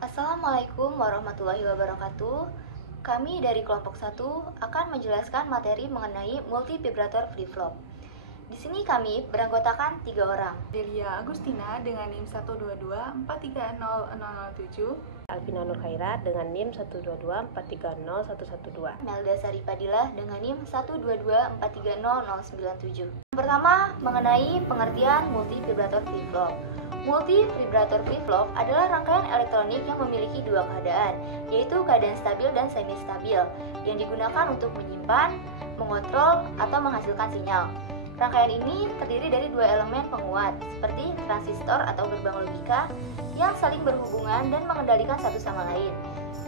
Assalamualaikum warahmatullahi wabarakatuh. Kami dari kelompok 1 akan menjelaskan materi mengenai multivibrator flip-flop. Di sini kami beranggotakan 3 orang. Delia Agustina dengan NIM 122430007, Alvina Nurkhairat dengan NIM 122430112. Melda Sari Padilah dengan NIM 122430097. Yang pertama, mengenai pengertian multivibrator flip-flop. Multivibrator flip-flop adalah rangkaian elektronik yang memiliki dua keadaan, yaitu keadaan stabil dan semi-stabil, yang digunakan untuk menyimpan, mengontrol, atau menghasilkan sinyal. Rangkaian ini terdiri dari dua elemen penguat, seperti transistor atau gerbang logika, yang saling berhubungan dan mengendalikan satu sama lain,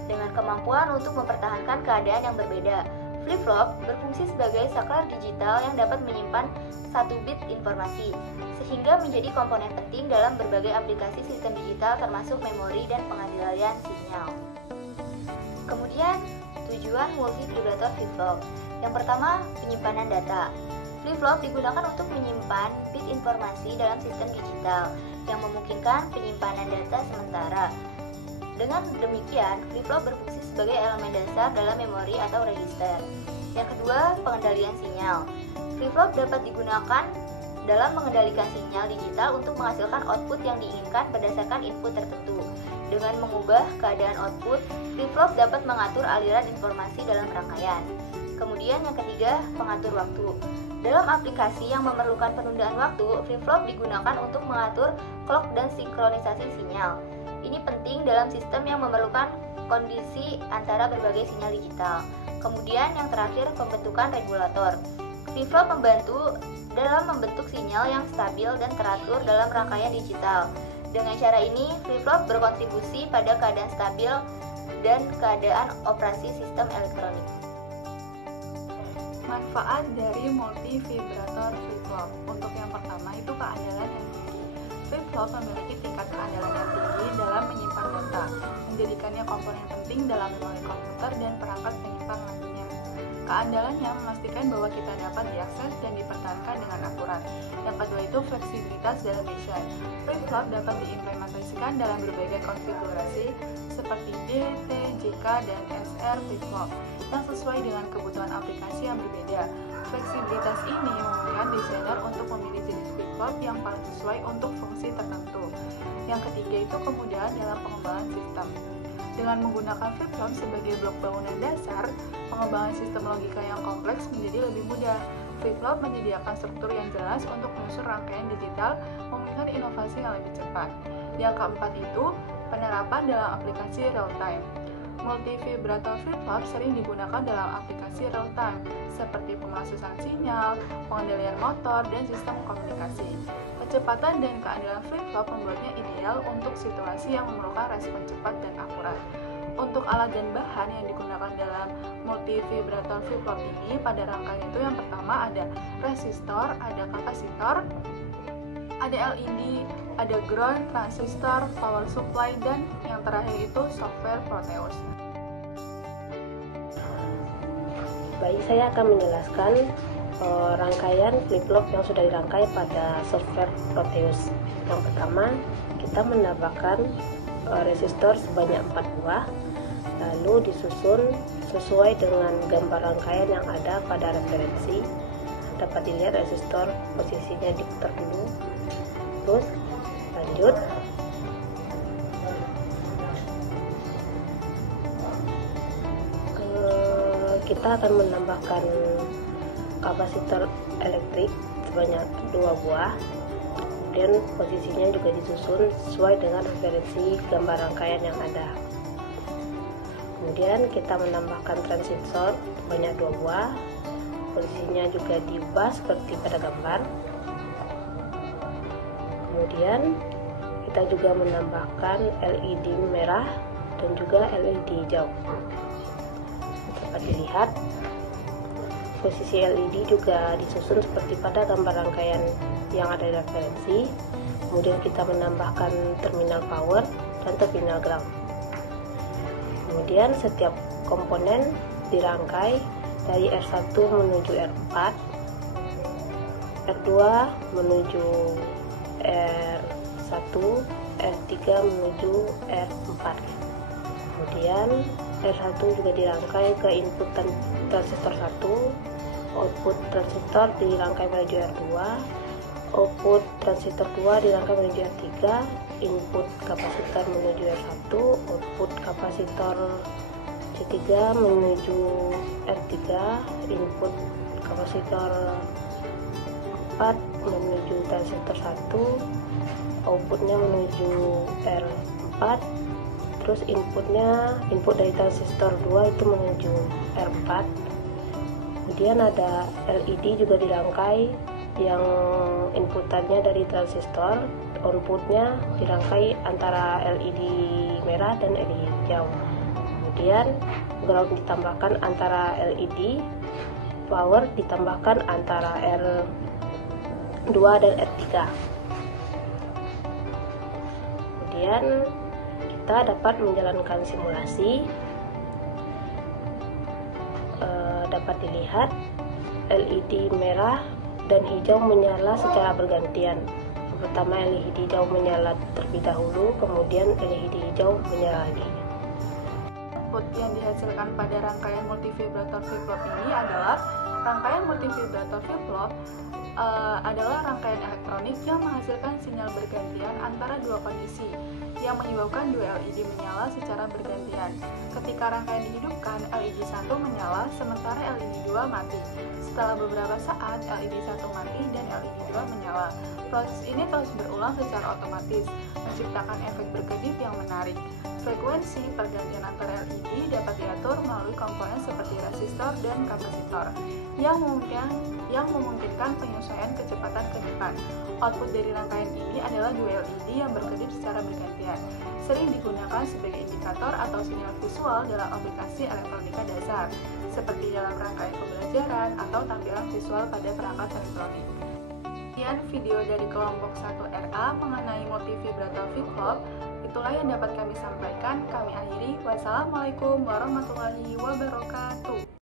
dengan kemampuan untuk mempertahankan keadaan yang berbeda. Flip-flop berfungsi sebagai saklar digital yang dapat menyimpan 1 bit informasi, sehingga menjadi komponen penting dalam berbagai aplikasi sistem digital termasuk memori dan pengendalian sinyal. Kemudian, tujuan multivibrator flip-flop. Yang pertama, penyimpanan data. Flip-flop digunakan untuk menyimpan bit informasi dalam sistem digital yang memungkinkan penyimpanan data sementara. Dengan demikian, flip-flop berfungsi sebagai elemen dasar dalam memori atau register. Yang kedua, pengendalian sinyal. Flip-flop dapat digunakan dalam mengendalikan sinyal digital untuk menghasilkan output yang diinginkan berdasarkan input tertentu. Dengan mengubah keadaan output, flip-flop dapat mengatur aliran informasi dalam rangkaian. Kemudian yang ketiga, pengatur waktu. Dalam aplikasi yang memerlukan penundaan waktu, flip-flop digunakan untuk mengatur clock dan sinkronisasi sinyal. Ini penting dalam sistem yang memerlukan kondisi antara berbagai sinyal digital. Kemudian yang terakhir, pembentukan regulator. Flip-flop membantu dalam membentuk sinyal yang stabil dan teratur dalam rangkaian digital. Dengan cara ini, flip-flop berkontribusi pada keadaan stabil dan keadaan operasi sistem elektronik. manfaat dari multivibrator flip-flop. Untuk yang pertama itu keandalan yang tinggi. Flip-flop memiliki tingkat keandalan yang tinggi dalam menyimpan data, menjadikannya komponen penting dalam memori komputer dan perangkat penyimpan lainnya. Keandalannya memastikan bahwa kita dapat diakses dan dipertahankan dengan akurat. Yang kedua itu fleksibilitas dalam desain. Flip-flop dapat diimplementasikan dalam berbagai konfigurasi seperti D, T, JK, dan SR flip-flop yang sesuai dengan kebutuhan aplikasi yang berbeda. Fleksibilitas ini memungkinkan desainer untuk memilih jenis flip-flop yang paling sesuai untuk fungsi tertentu. Yang ketiga itu kemudahan dalam pengembangan sistem. Dengan menggunakan flip-flop sebagai blok bangunan dasar, pengembangan sistem logika yang kompleks menjadi lebih mudah. Flip-flop menyediakan struktur yang jelas untuk menyusun rangkaian digital, memungkinkan inovasi yang lebih cepat. Yang keempat itu, penerapan dalam aplikasi real-time. Multivibrator flip-flop sering digunakan dalam aplikasi real-time, seperti pemrosesan sinyal, pengendalian motor, dan sistem komunikasi. Kecepatan dan keandalan flip-flop membuatnya ideal untuk situasi yang memerlukan respon cepat dan akurat. Untuk alat dan bahan yang digunakan dalam multivibrator flip-flop ini, pada rangkaian itu yang pertama ada resistor, ada kapasitor, ada LED, ada ground, transistor, power supply, dan yang terakhir itu software Proteus. Baik, saya akan menjelaskan rangkaian flip-flop yang sudah dirangkai pada software Proteus. Yang pertama, kita menambahkan resistor sebanyak 4 buah, lalu disusun sesuai dengan gambar rangkaian yang ada pada referensi. Dapat dilihat resistor posisinya diputar dulu, terus lanjut. Kita akan menambahkan kapasitor elektrik sebanyak 2 buah, kemudian posisinya juga disusun sesuai dengan referensi gambar rangkaian yang ada. Kemudian kita menambahkan transistor sebanyak 2 buah, posisinya juga diubah seperti pada gambar. Kemudian kita juga menambahkan LED merah dan juga LED hijau. Dapat dilihat posisi LED juga disusun seperti pada gambar rangkaian yang ada di referensi. Kemudian kita menambahkan terminal power dan terminal ground. Kemudian setiap komponen dirangkai dari R1 menuju R4, R2 menuju R1, R3 menuju R4. Kemudian R1 juga dirangkai ke input transistor 1, output transistor dirangkai menuju R2, output transistor 2 dirangkai menuju R3, input kapasitor menuju R1, output kapasitor C3 menuju R3, input kapasitor 4 menuju transistor 1, outputnya menuju R4, terus input dari transistor 2 itu menuju R4. Kemudian ada LED juga dirangkai yang inputannya dari transistor, outputnya dirangkai antara LED merah dan LED hijau. Kemudian ground ditambahkan antara LED, power ditambahkan antara R2 dan R3. Kemudian kita dapat menjalankan simulasi. Dapat dilihat LED merah dan hijau menyala secara bergantian. Pertama LED hijau menyala terlebih dahulu, kemudian LED hijau menyala lagi. Output yang dihasilkan pada rangkaian multivibrator flip-flop ini adalah rangkaian multivibrator flip-flop adalah rangkaian elektronik yang menghasilkan sinyal bergantian antara dua kondisi yang menyebabkan dua LED menyala secara bergantian. Ketika rangkaian dihidupkan, LED 1 menyala sementara LED 2 mati. Setelah beberapa saat, LED 1 mati dan LED 2 menyala. Proses ini terus berulang secara otomatis, menciptakan efek berkedip yang menarik. Frekuensi pergantian antara LED dapat diatur melalui komponen seperti resistor dan kapasitor yang memungkinkan penyesuaian kecepatan kedepan. Output dari rangkaian ini adalah dua LED yang berkedip secara bergantian. Sering digunakan sebagai indikator atau sinyal visual dalam aplikasi elektronika dasar, seperti dalam rangkaian pembelajaran atau tampilan visual pada perangkat elektronik. Sekian video dari kelompok 1RA mengenai multivibrator flip-flop. Itulah yang dapat kami sampaikan. Kami akhiri. Wassalamualaikum warahmatullahi wabarakatuh.